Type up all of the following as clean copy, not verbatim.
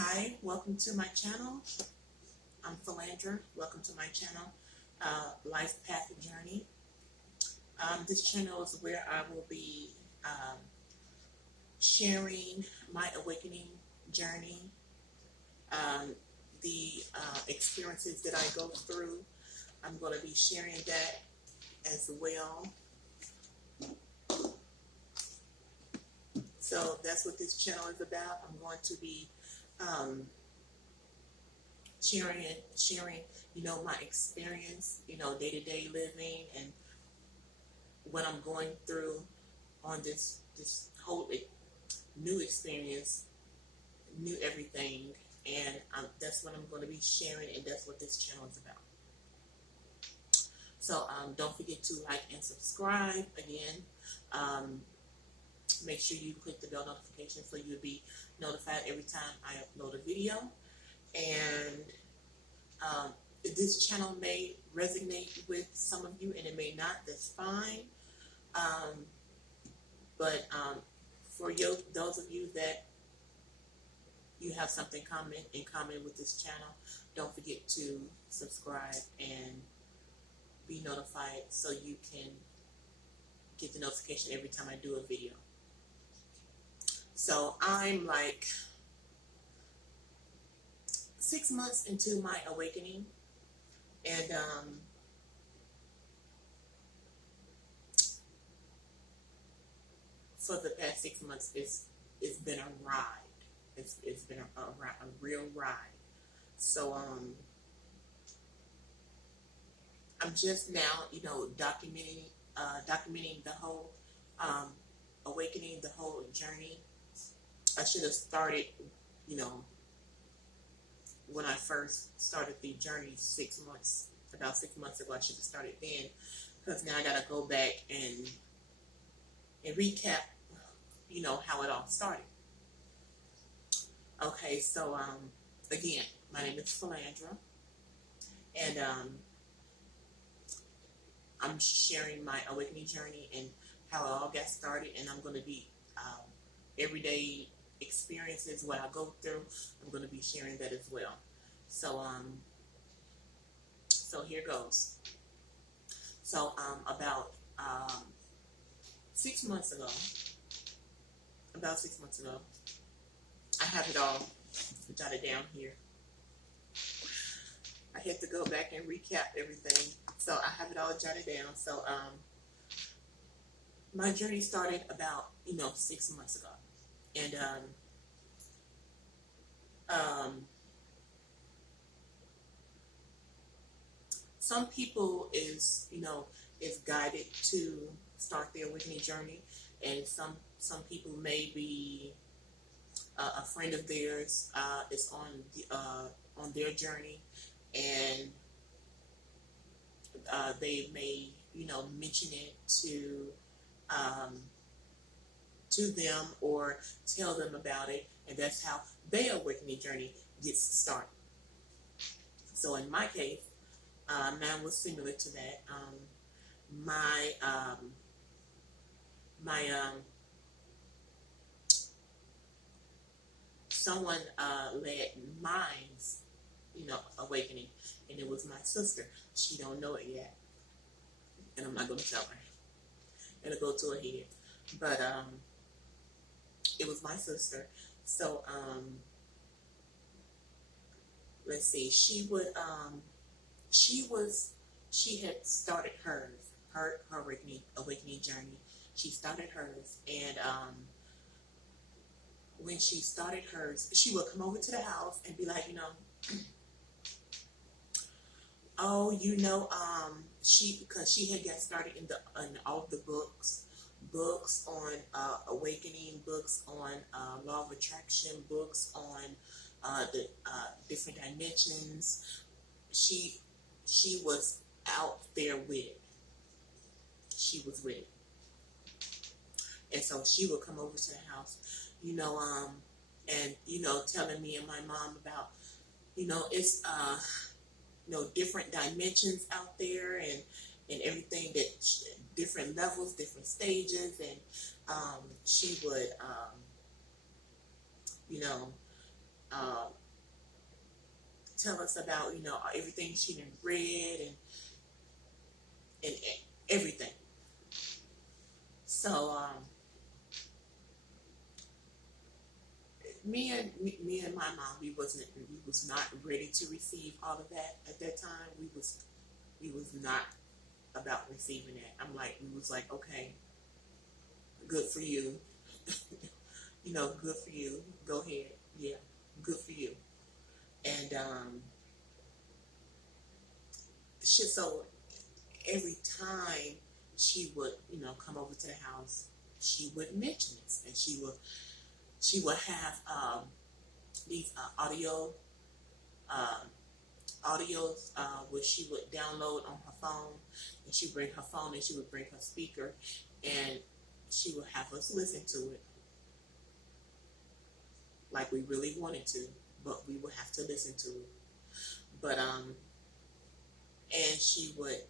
Hi, welcome to my channel. I'm Falandra. Welcome to my channel, Life Path Journey. This channel is where I will be sharing my awakening journey, the experiences that I go through. I'm going to be sharing that as well. So that's what this channel is about. I'm going to be sharing, my experience, day-to-day living and what I'm going through on this whole new experience, new everything, and that's what I'm going to be sharing, and that's what this channel is about. So don't forget to like and subscribe again. Make sure you click the bell notification so you'll be notified every time I upload a video. And this channel may resonate with some of you and it may not. That's fine. But for those of you that you have something in common with this channel, don't forget to subscribe and be notified so you can get the notification every time I do a video. So I'm like 6 months into my awakening, and for the past 6 months, it's been a ride. It's been a real ride. So I'm just now, documenting the whole awakening, the whole journey. I should have started, when I first started the journey about 6 months ago. I should have started then, because now I got to go back and recap, how it all started. Okay, so again, my name is Falandra, and I'm sharing my awakening journey and how it all got started, and I'm going to be everyday experiences, what I go through. I'm going to be sharing that as well. So so here goes. So about 6 months ago, I have it all jotted down here. I had to go back and recap everything, so I have it all jotted down. So my journey started about 6 months ago, and some people is guided to start their awakening journey, and some people may be a friend of theirs is on their journey, and they may mention it to them or tell them about it, and that's how their awakening journey gets started. So in my case, mine was similar to that. Someone led mine's awakening, and it was my sister. She don't know it yet, and I'm not going to tell her. It'll go to her head. But it was my sister. So let's see. She had started her awakening journey. She started hers, and when she started hers, she would come over to the house and be like, oh, because she had got started in all the books on awakening, books on law of attraction, books on the different dimensions. She was out there with it. She was with it. And so she would come over to the house, and telling me and my mom about, it's different dimensions out there, and everything, that different levels, different stages, and she would tell us about, everything she done read and everything. So me and my mom, we was not ready to receive all of that at that time. We was not about receiving that. We was like, okay, good for you. Good for you. Go ahead. Yeah, good for you. And so every time she would, come over to the house, she would mention this, and she would have these audios which she would download on her phone, and she would bring her phone and she would bring her speaker, and she would have us listen to it like we really wanted to, but we would have to listen to it. But and she would,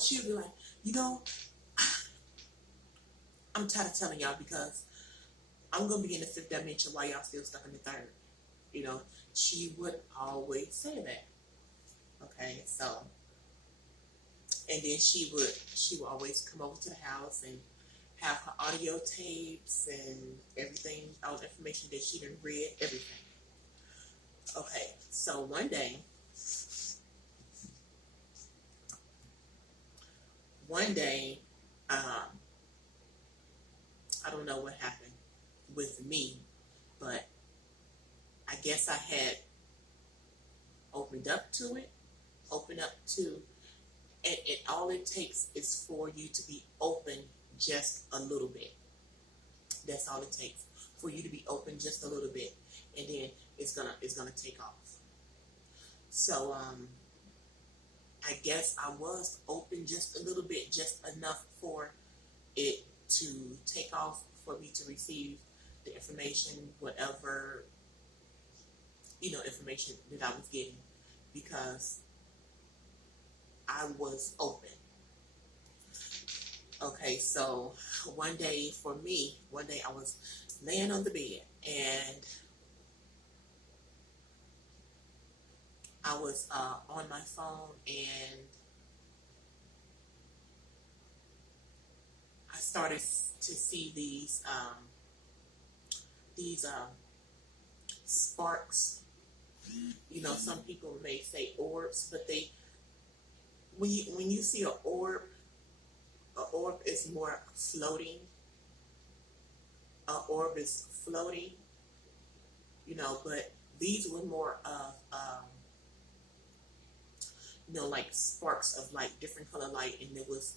she would be like, I'm tired of telling y'all because I'm gonna be in the fifth dimension while y'all still stuck in the third. She would always say that. Okay, so, and then she would always come over to the house and have her audio tapes and everything, all the information that she done read, everything. Okay, so one day, I don't know what happened with me, but I guess I had opened up to, and all it takes is for you to be open just a little bit. That's all it takes, for you to be open just a little bit, and then it's gonna take off. So I guess I was open just a little bit, just enough for it to take off, for me to receive the information, whatever information that I was getting, because I was open. Okay, so one day I was laying on the bed, and I was on my phone, and I started to see these sparks. Some people may say orbs, but when you see an orb is more floating. An orb is floating, but these were more of like sparks of light, different color light, and it was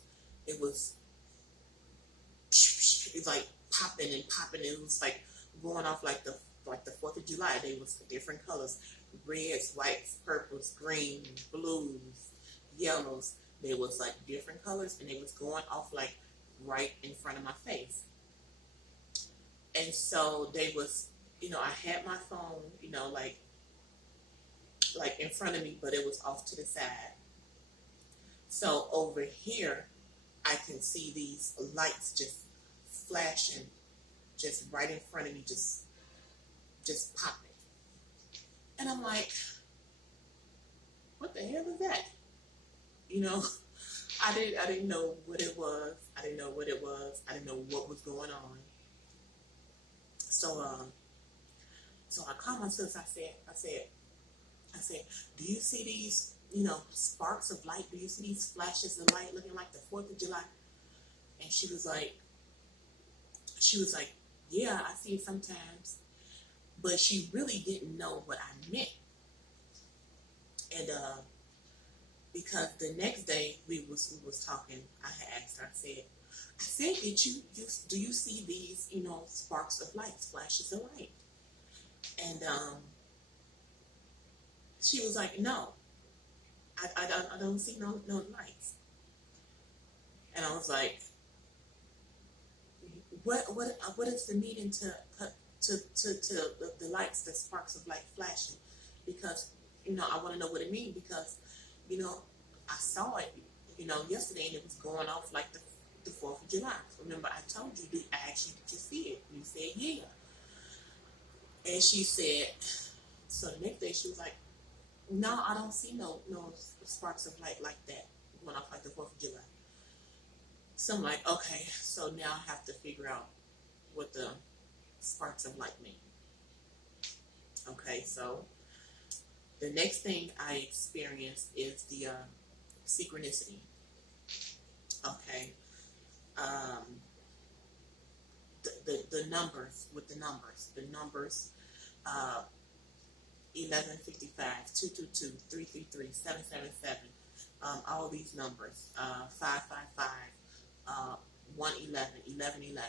like popping and popping. It was like going off like the 4th of July. They was different colors: reds, whites, purples, greens, blues, yellows. They was like different colors, and they was going off like right in front of my face. And so they was, I had my phone, like in front of me, but it was off to the side. So over here, I can see these lights just flashing, just right in front of me, just popping. And I'm like, what the hell is that? I didn't know what it was. I didn't know what was going on. So I called my sister. I said, do you see these, sparks of light? Do you see these flashes of light looking like the 4th of July? And she was like, yeah, I see it sometimes. But she really didn't know what I meant. And because the next day we was talking, I had asked her, I said, do you see these, sparks of light, flashes of light? And she was like, no, I don't see no lights. And I was like, what is the meaning to the lights, the sparks of light flashing? Because I want to know what it means, because I saw it yesterday, and it was going off like the 4th of July. Remember, I told you, I asked you, did you see it? You said yeah. And she said, So the next day she was like, no, I don't see no sparks of light like that going off like the 4th of July. So I'm like, okay, so now I have to figure out what the sparks of light mean. Okay, so the next thing I experienced is the synchronicity. Okay, um, the numbers with the numbers, 1155, 222, 333, 777, all these numbers, 555, 111, 1111,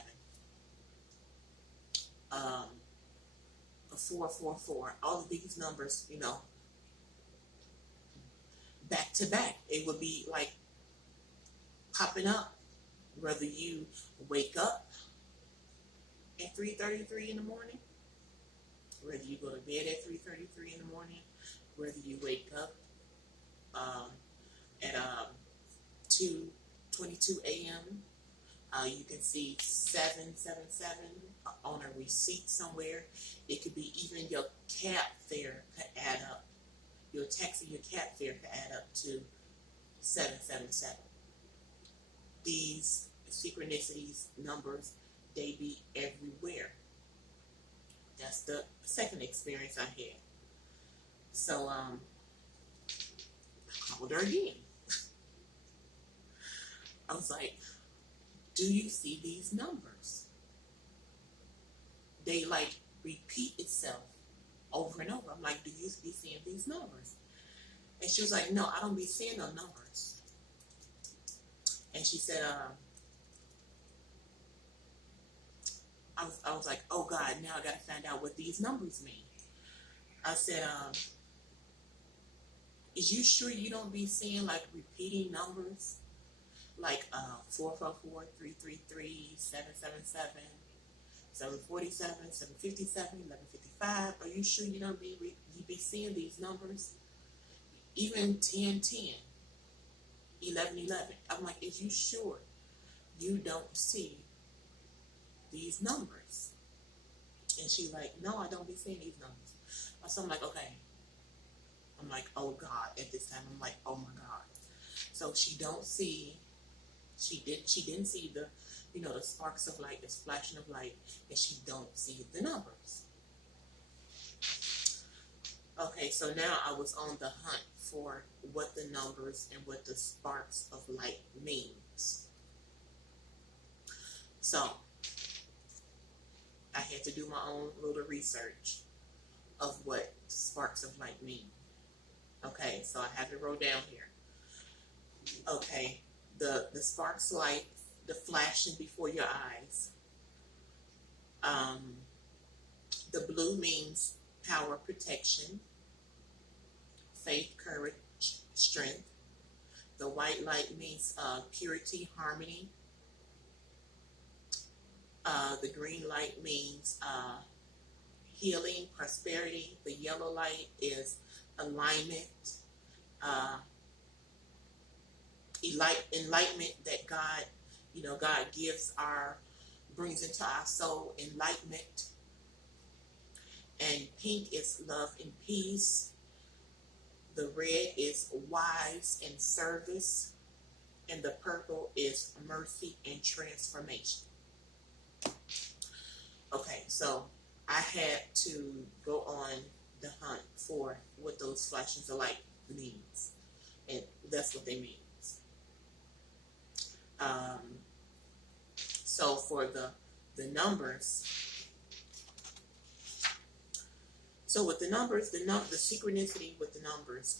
444, all of these numbers, back to back. It would be like popping up, whether you wake up at 3:33 in the morning, whether you go to bed at 3:33 in the morning, whether you wake up at 2:22 a.m. You can see 777 on a receipt somewhere. It could be even your cab fare could add up. Your taxi, your cab fare could add up to 777. These synchronicities, numbers, they be everywhere. That's the second experience I had. So I called her again. I was like, do you see these numbers? They like repeat itself over and over. I'm like, do you be seeing these numbers? And she was like, no, I don't be seeing no numbers. And she said, I was like, oh God, now I gotta find out what these numbers mean. I said, is you sure you don't be seeing like repeating numbers? Like 444, 333, 777, 747, 757, 1155. Are you sure you don't be seeing these numbers? Even 1010, 1111. I'm like, is you sure you don't see these numbers? And she's like, no, I don't be seeing these numbers. So I'm like, okay. I'm like, oh God. At this time, I'm like, oh my God. So she didn't see the, the sparks of light, the flashing of light, and she don't see the numbers. Okay, so now I was on the hunt for what the numbers and what the sparks of light means. So I had to do my own little research of what sparks of light mean. Okay, so I have it wrote down here. Okay, the sparks of light, the flashing before your eyes. The blue means power, protection, faith, courage, strength. The white light means purity, harmony. The green light means healing, prosperity. The yellow light is alignment, enlightenment that God, God brings into our soul, enlightenment. And pink is love and peace. The red is wise and service. And the purple is mercy and transformation. Okay, so I had to go on the hunt for what those flashes of light means. And that's what they mean. So for the numbers, so with the numbers, the synchronicity with the numbers,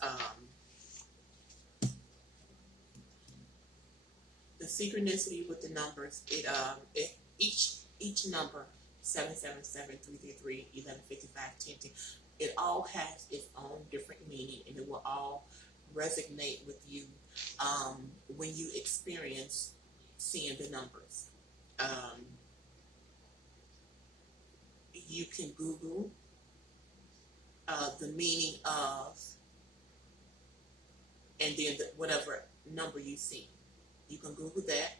each number, 777, 333, 1155, 1010, it all has its own different meaning, and it will all resonate with you when you experience seeing the numbers. You can Google the meaning of, and then whatever number you see. You can Google that,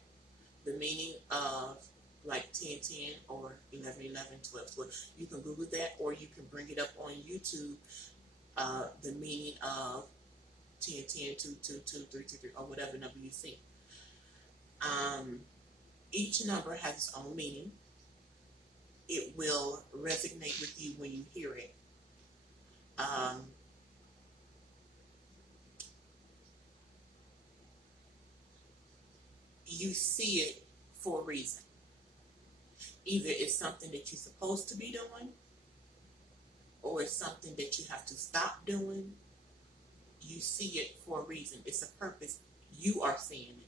the meaning of like 1010 or 1111, 1212. You can Google that, or you can bring it up on YouTube the meaning of 10, 10, 2, 2, 2, 3, 2, 3, or whatever number you see. Each number has its own meaning. It will resonate with you when you hear it. You see it for a reason. Either it's something that you're supposed to be doing, or it's something that you have to stop doing. You see it for a reason. It's a purpose. You are seeing it.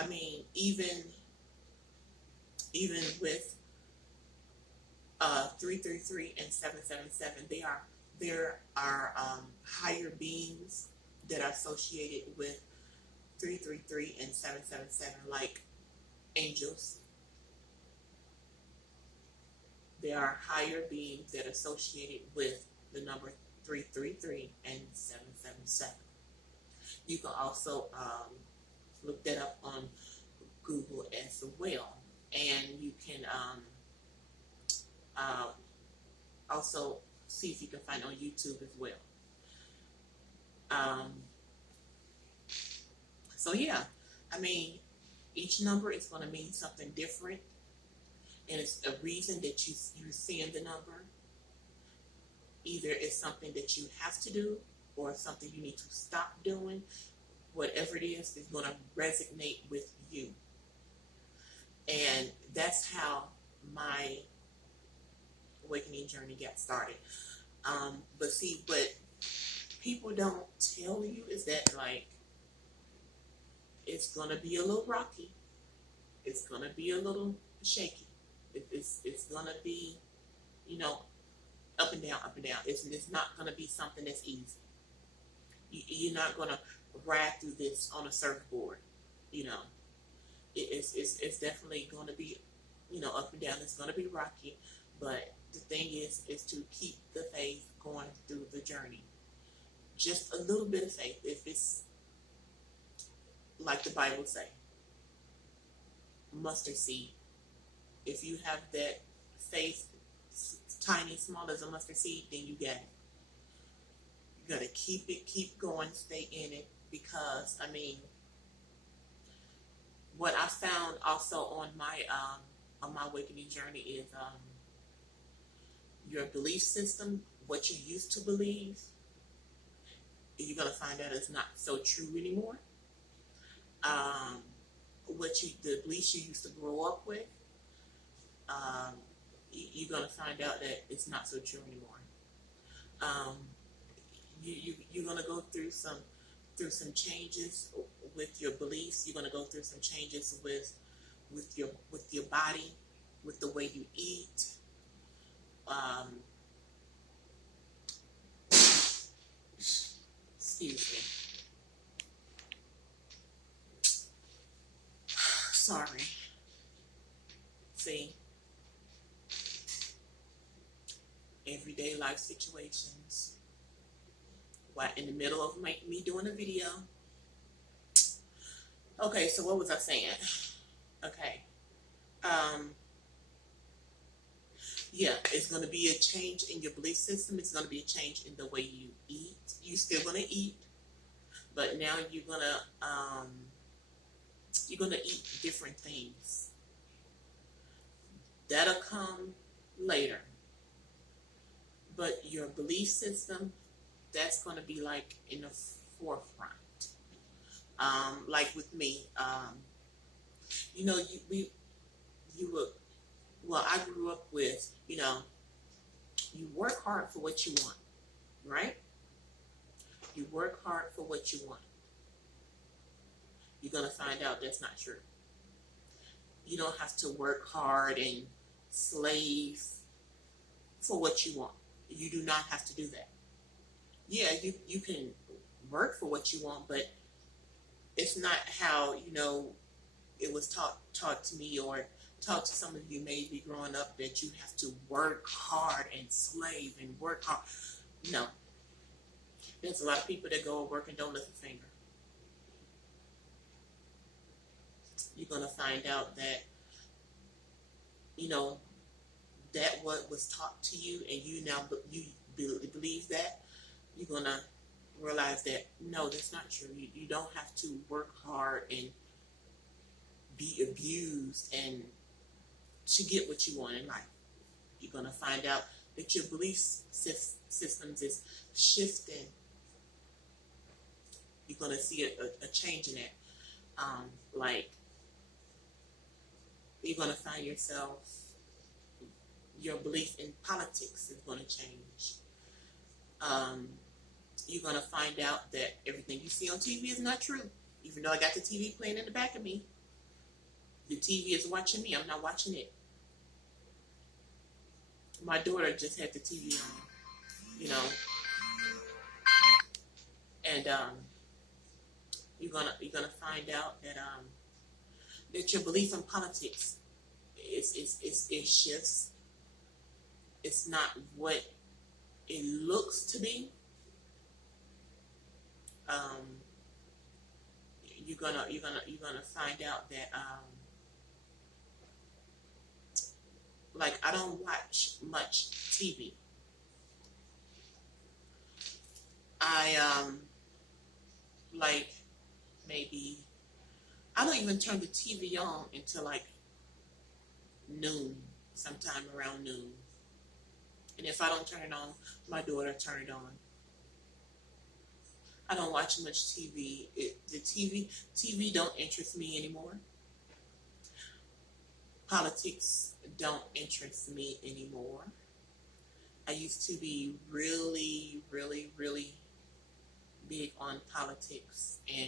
I mean, even with 333 and 777, there are higher beings that are associated with 333 and 777, like angels. There are higher beings that are associated with the number 333 and 777. You can also look that up on Google as well, and you can also see if you can find on YouTube as well. So yeah, I mean, each number is going to mean something different, and it's a reason that you're seeing the number. Either it's something that you have to do, or something you need to stop doing. Whatever it is going to resonate with you. And that's how my awakening journey got started. But see, what people don't tell you is that, like, it's going to be a little rocky. It's going to be a little shaky. It's going to be, up and down, up and down. It's not going to be something that's easy. You're not going to ride through this on a surfboard. It's definitely going to be, up and down. It's going to be rocky. But the thing is to keep the faith going through the journey. Just a little bit of faith. If it's like the Bible say, mustard seed. If you have that faith, tiny, small as a mustard seed, then you got it. You got to keep it, keep going, stay in it, because what I found also on my awakening journey is your belief system, what you used to believe, you're gonna find out it's not so true anymore. The beliefs you used to grow up with, you're gonna find out that it's not so true anymore. You're gonna go through some changes with your beliefs. You're gonna go through some changes with your body, with the way you eat. Excuse me. Sorry. See, everyday life situations. While in the middle of me doing a video. Okay, so what was I saying? Okay. Yeah, it's going to be a change in your belief system. It's going to be a change in the way you eat. You're still going to eat, but now you're going to eat different things. That'll come later. But your belief system, that's going to be like in the forefront. Like with me, I grew up with, you work hard for what you want, right? You work hard for what you want. You're going to find out that's not true. You don't have to work hard and slave for what you want. You do not have to do that. Yeah, you can work for what you want, but it's not how, it was taught to me, or taught to some of you maybe growing up, that you have to work hard and slave and work hard. No. There's a lot of people that go and work and don't lift a finger. You're going to find out that, that what was taught to you, and you now believe that, you're gonna realize that no, that's not true. You don't have to work hard and be abused and to get what you want in life. You're gonna find out that your belief systems is shifting. You're gonna see a change in it. Like, you're gonna find yourself, your belief in politics is gonna change. You're gonna find out that everything you see on TV is not true. Even though I got the TV playing in the back of me, the TV is watching me. I'm not watching it. My daughter just had the TV on, you know, and you're gonna find out that that your belief in politics it shifts. It's not what it looks to be. You're gonna find out that like, I don't watch much TV. I like, maybe I don't even turn the TV on until like noon, sometime around noon. And if I don't turn it on, my daughter turn it on. I don't watch much TV. The TV don't interest me anymore. Politics don't interest me anymore. I used to be really, really, really big on politics, and